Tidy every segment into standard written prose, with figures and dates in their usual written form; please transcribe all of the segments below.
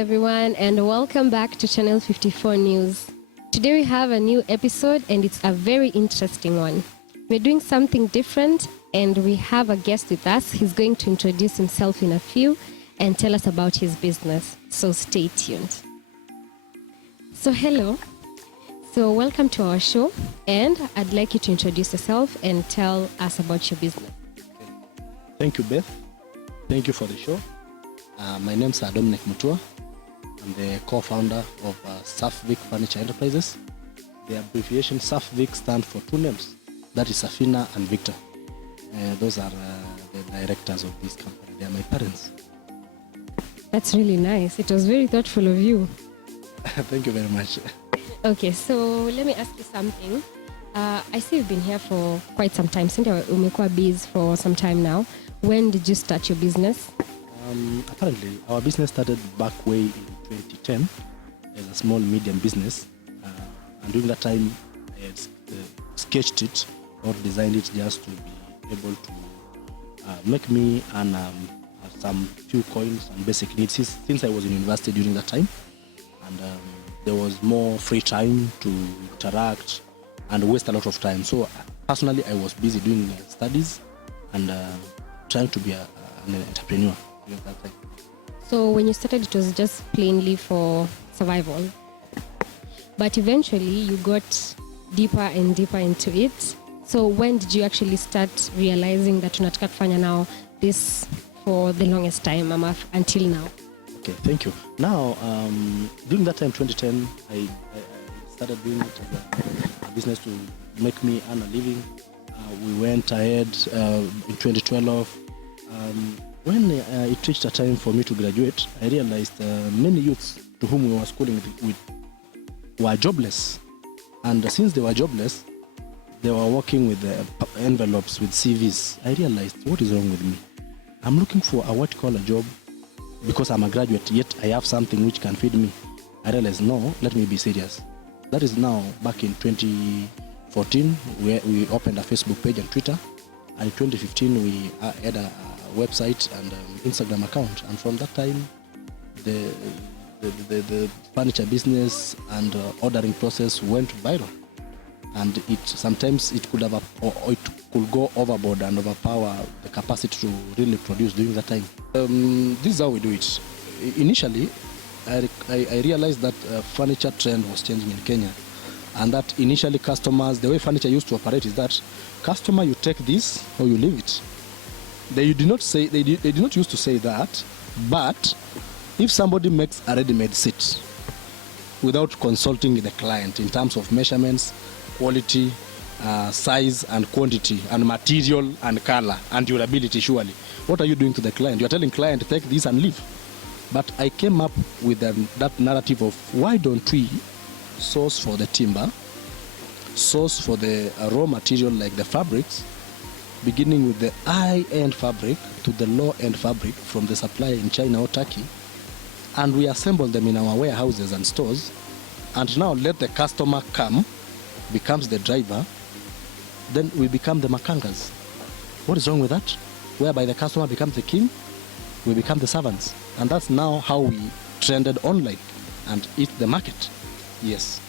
everyone, and welcome back to Channel 54 News. Today we have a new episode, and it's a very interesting one. We're doing something different, and we have a guest with us. He's going to introduce himself in a few and tell us about his business. So stay tuned. So hello. So welcome to our show, and I'd like you to introduce yourself and tell us about your business. Thank you, Beth. Thank you for the show. My name is Dominic Mutua. I'm the co-founder of SAFVIC Furniture Enterprises. The abbreviation SAFVIC stands for two names. That is Safina and Victor. Those are the directors of this company. They are my parents. That's really nice. It was very thoughtful of you. Thank you very much. Okay, so let me ask you something. I see you've been here for quite some time. Since umekuwa biz for some time now. When did you start your business? Apparently, our business started back way in 2010 as a small medium business. And during that time, I had sketched it or designed it just to be able to make me and some few coins and basic needs since I was in university during that time. And there was more free time to interact and waste a lot of time. So personally, I was busy doing studies and trying to be an entrepreneur during that time. So when you started, it was just plainly for survival. But eventually, you got deeper and deeper into it. So when did you actually start realizing that unataka kufanya now this for the longest time until now? Okay, thank you. Now, during that time, 2010, I started doing it as a business to make me earn a living. We went ahead in 2012. When it reached a time for me to graduate, I realized many youths to whom we were schooling with were jobless. And since they were jobless, they were working with envelopes with CVs. I realized, what is wrong with me? I'm looking for a white-collar job because I'm a graduate, yet I have something which can feed me. I realized, no, let me be serious. That is now back in 2014, we opened a Facebook page and Twitter. And in 2015, we had a website and Instagram account. And from that time, the furniture business and ordering process went viral. And sometimes it could go overboard and overpower the capacity to really produce during that time. This is how we do it. Initially, I realized that furniture trend was changing in Kenya, and that initially customers, the way furniture used to operate is that customer, you take this or you leave it. They did not used to say that, but if somebody makes a ready-made seat without consulting the client in terms of measurements, quality, size and quantity and material and color and durability, surely, what are you doing to the client? You are telling client, take this and leave. But I came up with that narrative of why don't we source for the timber, source for the raw material like the fabrics, beginning with the high-end fabric to the low-end fabric from the supplier in China or Turkey, and we assemble them in our warehouses and stores, and now let the customer come, becomes the driver, then we become the makangas. What is wrong with that? Whereby the customer becomes the king, we become the servants. And that's now how we trended online and eat the market. Yes.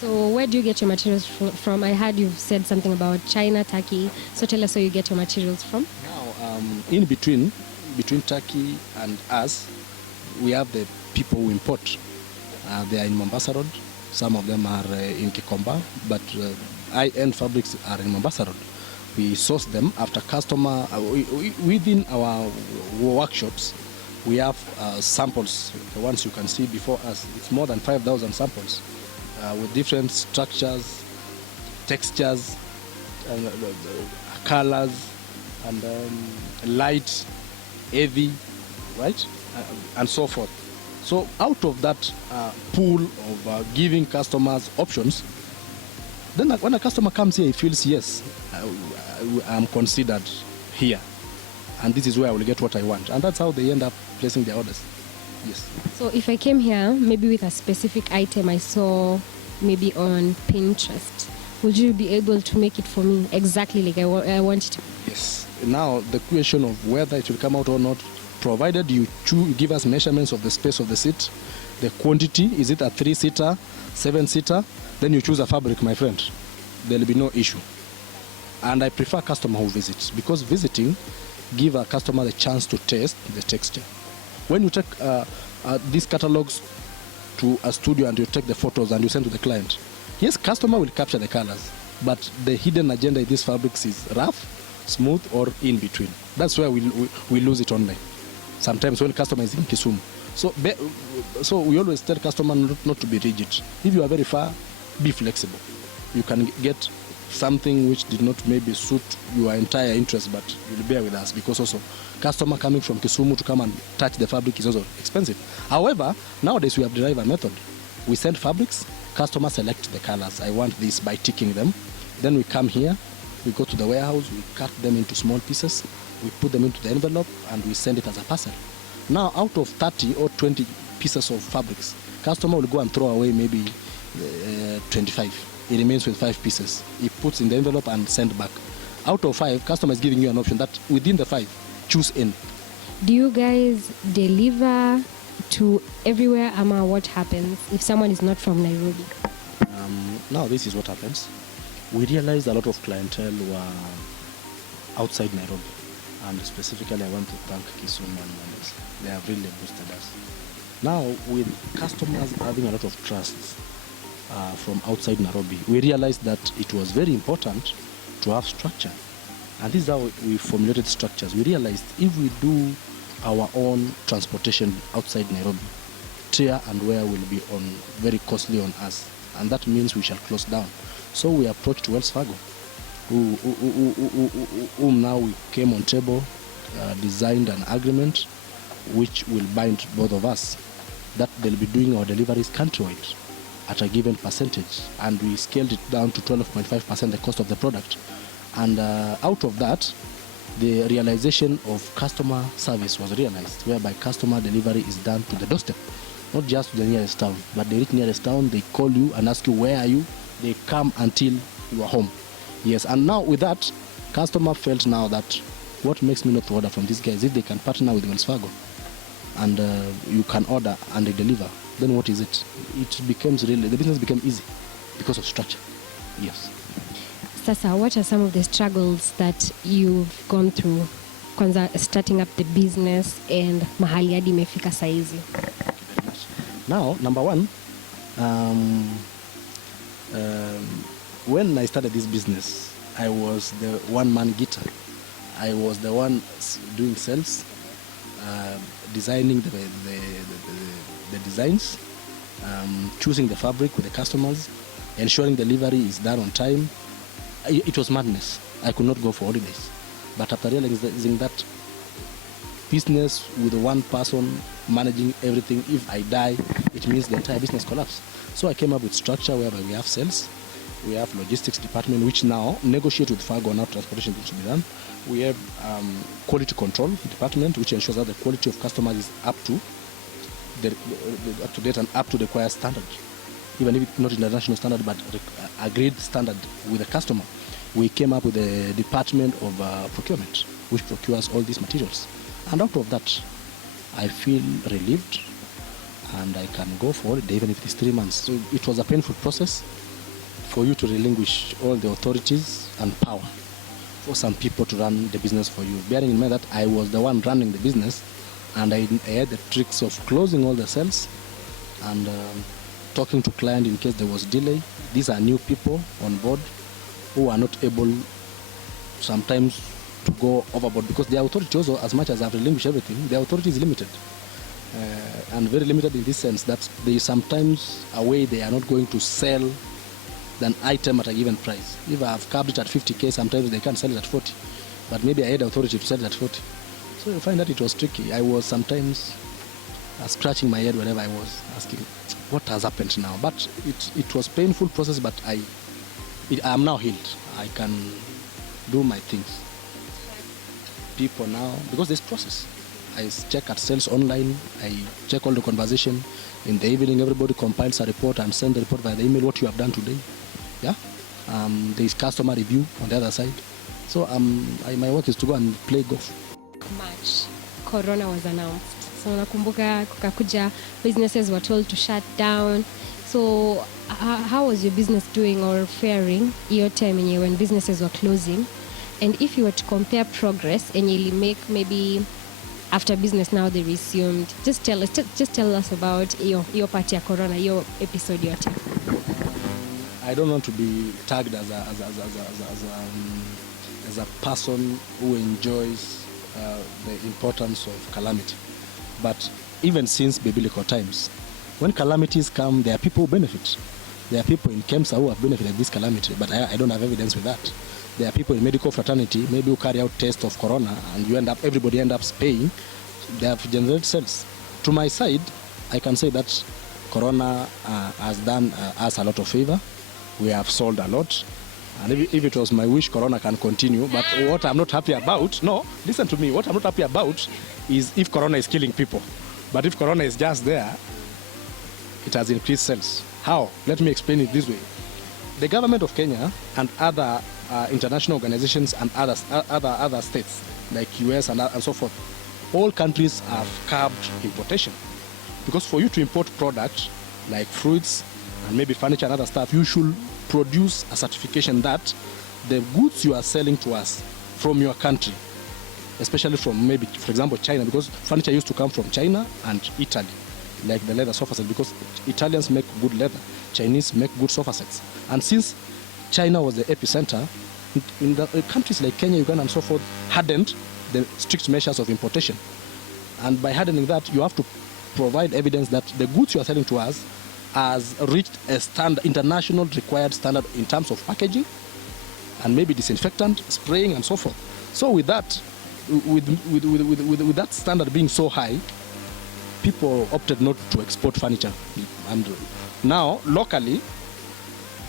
So where do you get your materials from? I heard you've said something about China, Turkey. So tell us where you get your materials from. Now, in between Turkey and us, we have the people who import. They are in Mombasa Road. Some of them are in Kikomba, but high-end fabrics are in Mombasa Road. We source them after customer within our workshops. We have samples, the ones you can see before us. It's more than 5,000 samples with different structures, textures, colors, and light, heavy, right, and so forth. So out of that pool of giving customers options, then when a customer comes here, he feels, yes, I'm considered here. And this is where I will get what I want. And that's how they end up placing their orders. Yes. So if I came here, maybe with a specific item I saw maybe on Pinterest, would you be able to make it for me exactly like I want it to? Yes. Now, the question of whether it will come out or not, provided you give us measurements of the space of the seat, the quantity, is it a 3-seater, 7-seater, then you choose a fabric, my friend. There will be no issue. And I prefer customer who visits, because visiting give a customer the chance to taste the texture. When you take these catalogs to a studio and you take the photos and you send to the client, yes, customer will capture the colors, but the hidden agenda in these fabrics is rough, smooth, or in between. That's where we lose it online. Sometimes when customer is in Kisumu. So we always tell customer not to be rigid. If you are very far, be flexible. You can get something which did not maybe suit your entire interest, but you'll bear with us, because also customer coming from Kisumu to come and touch the fabric is also expensive. However, nowadays we have derived a method. We send fabrics, customer select the colors. I want this by ticking them. Then we come here, we go to the warehouse, we cut them into small pieces, we put them into the envelope, and we send it as a parcel. Now, out of 30 or 20 pieces of fabrics, customer will go and throw away maybe 25. He remains with 5 pieces. He puts in the envelope and send back. Out of 5, customer is giving you an option that within the 5, choose any. Do you guys deliver to everywhere, Ama? What happens if someone is not from Nairobi? Now, this is what happens. We realized a lot of clientele were outside Nairobi. And specifically, I want to thank Kisumu and Mandas. They have really boosted us. Now, with customers having a lot of trust from outside Nairobi, we realized that it was very important to have structure. And this is how we formulated structures. We realized if we do our own transportation outside Nairobi, tier and wear will be very costly on us. And that means we shall close down. So we approached Wells Fargo, whom now we came on table, designed an agreement which will bind both of us, that they'll be doing our deliveries countrywide at a given percentage, and we scaled it down to 12.5% the cost of the product. And out of that, the realization of customer service was realized, whereby customer delivery is done to the doorstep, not just to the nearest town, but they reach nearest town, they call you and ask you where are you, they come until you are home. Yes, and now with that, customer felt now that what makes me not to order from these guys, if they can partner with Wells Fargo and you can order and they deliver, then what is it? It becomes really, the business became easy because of structure. Yes. Sasa, what are some of the struggles that you've gone through kwanza starting up the business and mahali hadi imefika saizi? Now, number one, when I started this business, I was the one-man getter. I was the one doing sales, designing the designs, choosing the fabric with the customers, ensuring delivery is done on time. It was madness. I could not go for holidays. But after realizing that business with one person managing everything, if I die, it means the entire business collapse. So I came up with structure whereby we have sales, we have logistics department, which now negotiate with Fargo on how transportation should be done. We have quality control department, which ensures that the quality of customers is up to date and up to the required standard. Even if it's not international standard, but agreed standard with the customer. We came up with a department of procurement, which procures all these materials. And out of that, I feel relieved, and I can go for holiday even if it is 3 months. So it was a painful process for you to relinquish all the authorities and power for some people to run the business for you. Bearing in mind that I was the one running the business, and I had the tricks of closing all the sales and talking to client in case there was delay. These are new people on board who are not able sometimes to go overboard, because the authority also, as much as I've relinquished everything, the authority is limited. And very limited in this sense that there is sometimes a way they are not going to sell an item at a given price. If I have capped it at 50K, sometimes they can't sell it at 40. But maybe I had authority to sell it at 40. So you find that it was tricky. I was sometimes scratching my head whenever I was asking, what has happened now? But it was a painful process, but I am now healed. I can do my things. People now, because there's process. I check at sales online, I check all the conversation. In the evening, everybody compiles a report and send the report via the email, what you have done today. Yeah? There is customer review on the other side. So my work is to go and play golf. March, Corona was announced. So nakumbuka kukakuja, businesses were told to shut down. So how was your business doing or faring your time when businesses were closing? And if you were to compare progress and you make maybe after business now they resumed, just tell us about your part of Corona, your episode, your time. I don't want to be tagged as a person who enjoys the importance of calamity. But even since biblical times, when calamities come, there are people who benefit. There are people in Kemsa who have benefited this calamity, but I don't have evidence with that. There are people in medical fraternity, maybe who carry out tests of corona, and everybody ends up paying. They have generated sales. To my side, I can say that corona has done us a lot of favor. We have sold a lot. And if it was my wish, corona can continue. But what I'm not happy about, no, listen to me, what I'm not happy about is if corona is killing people. But if corona is just there, it has increased sales. How? Let me explain it this way. The government of Kenya and other international organizations and other states like US and so forth, all countries have curbed importation. Because for you to import products like fruits and maybe furniture and other stuff, you should produce a certification that the goods you are selling to us from your country, especially from maybe, for example, China, because furniture used to come from China and Italy, like the leather sofa sets, because Italians make good leather, Chinese make good sofa sets. And since China was the epicenter, in the countries like Kenya, Uganda, and so forth, hardened the strict measures of importation. And by hardening that, you have to provide evidence that the goods you are selling to us has reached a standard, international required standard in terms of packaging and maybe disinfectant, spraying, and so forth. So with that, with that standard being so high, people opted not to export furniture. And now, locally,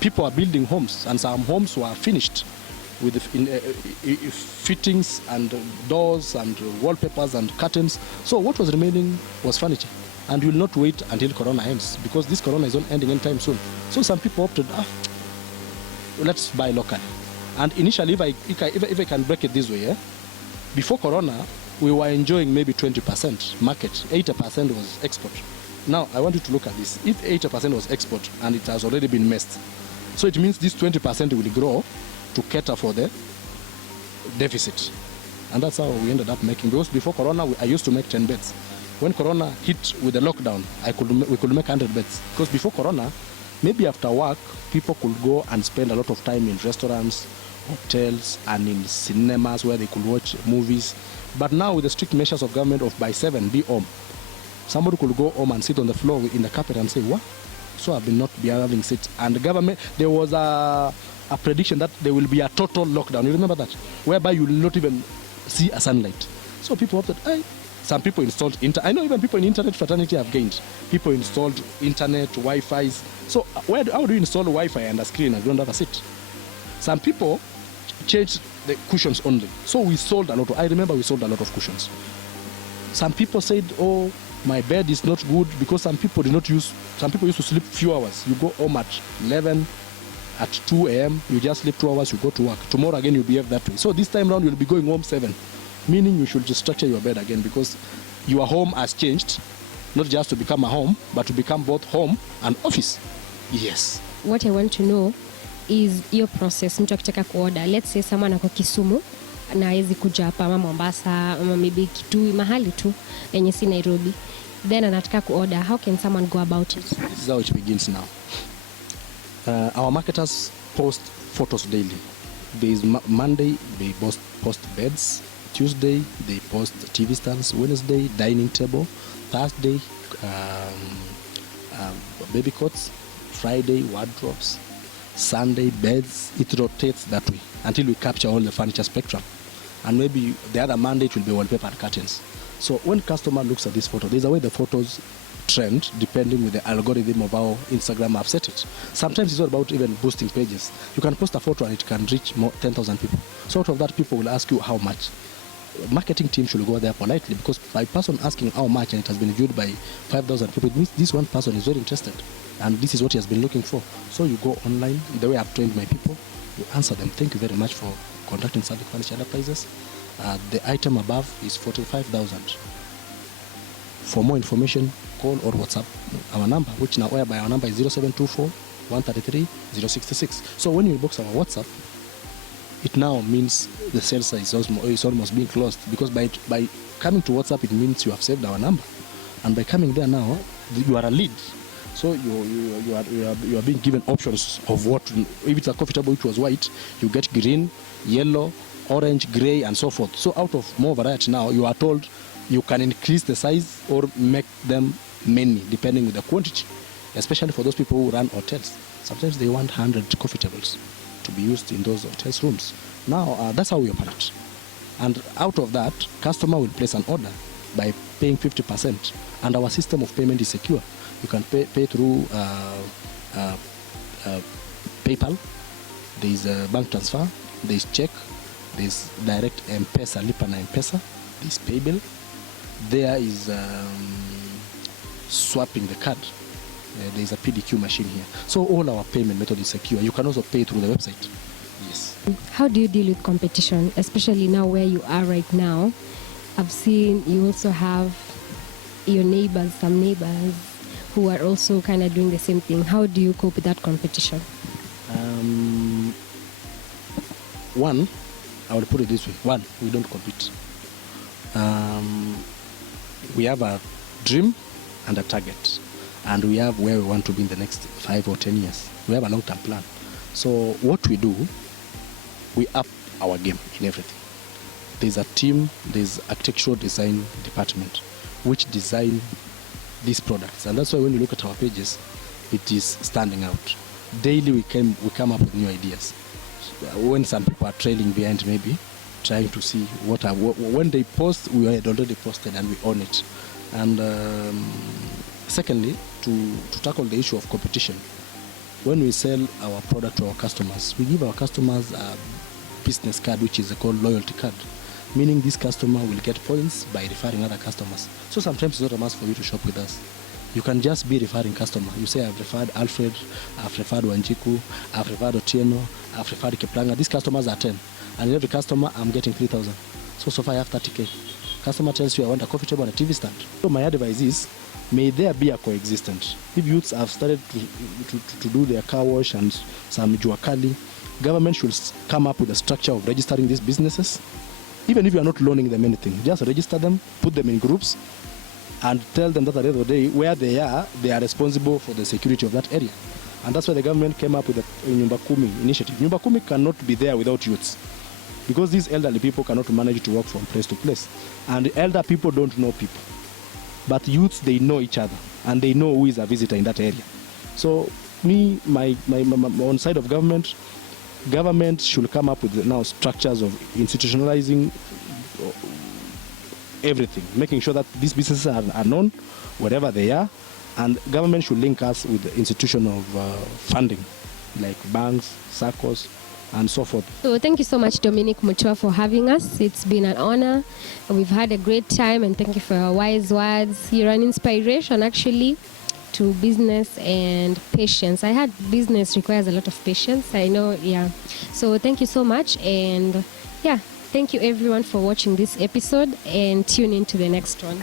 people are building homes, and some homes were finished with fittings and doors and wallpapers and curtains. So what was remaining was furniture. And we will not wait until corona ends, because this corona is not ending anytime soon. So some people opted, let's buy locally. And initially, if I can break it this way, before corona, we were enjoying maybe 20% market, 80% was export. Now, I want you to look at this. If 80% was export and it has already been messed, so it means this 20% will grow to cater for the deficit. And that's how we ended up making. Because before corona, I used to make 10 beds. When corona hit with the lockdown, we could make 100 beds. Because before corona, maybe after work, people could go and spend a lot of time in restaurants, hotels, and in cinemas where they could watch movies. But now with the strict measures of government of by 7, be home, somebody could go home and sit on the floor in the carpet and say, what? So I've been not be having sit. And the government, there was a prediction that there will be a total lockdown. You remember that? Whereby you will not even see a sunlight. So people opted, some people installed I know even people in internet fraternity have gained. People installed internet, Wi-Fi's. So how do you install Wi-Fi and a screen and you don't have a seat? Some people changed the cushions only. So we sold a lot. I remember we sold a lot of cushions. Some people said, oh, my bed is not good, because some people used to sleep few hours. You go home at 11, at 2 a.m., you just sleep 2 hours, you go to work. Tomorrow again, you behave that way. So this time around, you'll be going home 7. Meaning you should just structure your bed again, because your home has changed, not just to become a home, but to become both home and office. Yes. What I want to know is your process. Mtu akitaka kuorder, let's say someone ako Kisumu na hawezi kuja hapa ama Mombasa ama maybe Kitui, mahali tu yenye si Nairobi, then anataka kuorder, how can someone go about it? This is how it begins now. Our marketers post photos daily. There is Monday, they post beds. Tuesday, they post TV stands. Wednesday, dining table. Thursday, baby cots. Friday, wardrobes. Sunday, beds. It rotates that way until we capture all the furniture spectrum. And maybe the other Monday, it will be wallpaper and curtains. So when customer looks at this photo, there's a way the photos trend depending with the algorithm of how Instagram have set it. Sometimes it's not about even boosting pages. You can post a photo and it can reach more 10,000 people. So out of that, people will ask you how much. marketing team should go there politely, because by person asking how much and it has been viewed by 5,000 people, it means this one person is very interested and this is what he has been looking for. So you go online, the way I've trained my people, you answer them. Thank you very much for contacting SAFVIC Furniture Enterprises. The item above is 45,000. For more information, call or WhatsApp our number, whereby our number is 0724 133 066. So when you box our WhatsApp, it now means the sales is almost being closed, because by coming to WhatsApp, it means you have saved our number, and by coming there now, you are a lead. So you are being given options of what, if it's a coffee table which was white, you get green, yellow, orange, gray, and so forth. So out of more variety now, you are told you can increase the size or make them many depending on the quantity, especially for those people who run hotels. Sometimes they want 100 coffee tables to be used in those hotels' rooms. Now, that's how we operate. And out of that, customer will place an order by paying 50%. And our system of payment is secure. You can pay through PayPal. There is a bank transfer. There is check. There is direct M-Pesa, Lipa na M-Pesa. There is pay bill. There is swapping the card. There is a PDQ machine here. So all our payment method is secure. You can also pay through the website. Yes. How do you deal with competition, especially now where you are right now? I've seen you also have your neighbors, some neighbors who are also kind of doing the same thing. How do you cope with that competition? One, I will put it this way. One, we don't compete. We have a dream and a target, and we have where we want to be in the next 5 or 10 years. We have a long-term plan. So what we do, we up our game in everything. There's a team, there's architectural design department, which design these products. And that's why when you look at our pages, it is standing out. Daily we come up with new ideas. When some people are trailing behind, maybe trying to see when they post, we had already posted and we own it. And secondly, to tackle the issue of competition, when we sell our product to our customers, we give our customers a business card, which is called loyalty card, meaning this customer will get points by referring other customers. So sometimes it's not a must for you to shop with us. You can just be referring customer. You say, I've referred Alfred, I've referred Wanjiku, I've referred Otieno, I've referred Kiplanga. These customers are 10. And every customer, I'm getting 3,000. So far I have 30K. Customer tells you, I want a coffee table and a TV stand. So my advice is, may there be a coexistence. If youths have started to do their car wash and some juakali, government should come up with a structure of registering these businesses. Even if you are not loaning them anything, just register them, put them in groups, and tell them that at the end of the day, where they are responsible for the security of that area. And that's why the government came up with the Nyumba Kumi initiative. Nyumba Kumi cannot be there without youths, because these elderly people cannot manage to walk from place to place. And elder people don't know people. But youths, they know each other, and they know who is a visitor in that area. So my on side of government should come up with now structures of institutionalizing everything, making sure that these businesses are known wherever they are, and government should link us with the institution of funding, like banks, SACCOs, and so forth. So thank you so much, Dominic Mutua, for having us. It's been an honor. We've had a great time, and thank you for your wise words. You're an inspiration, actually, to business and patience. I had business requires a lot of patience. I know, yeah. So thank you so much, and yeah, thank you everyone for watching this episode, and tune in to the next one.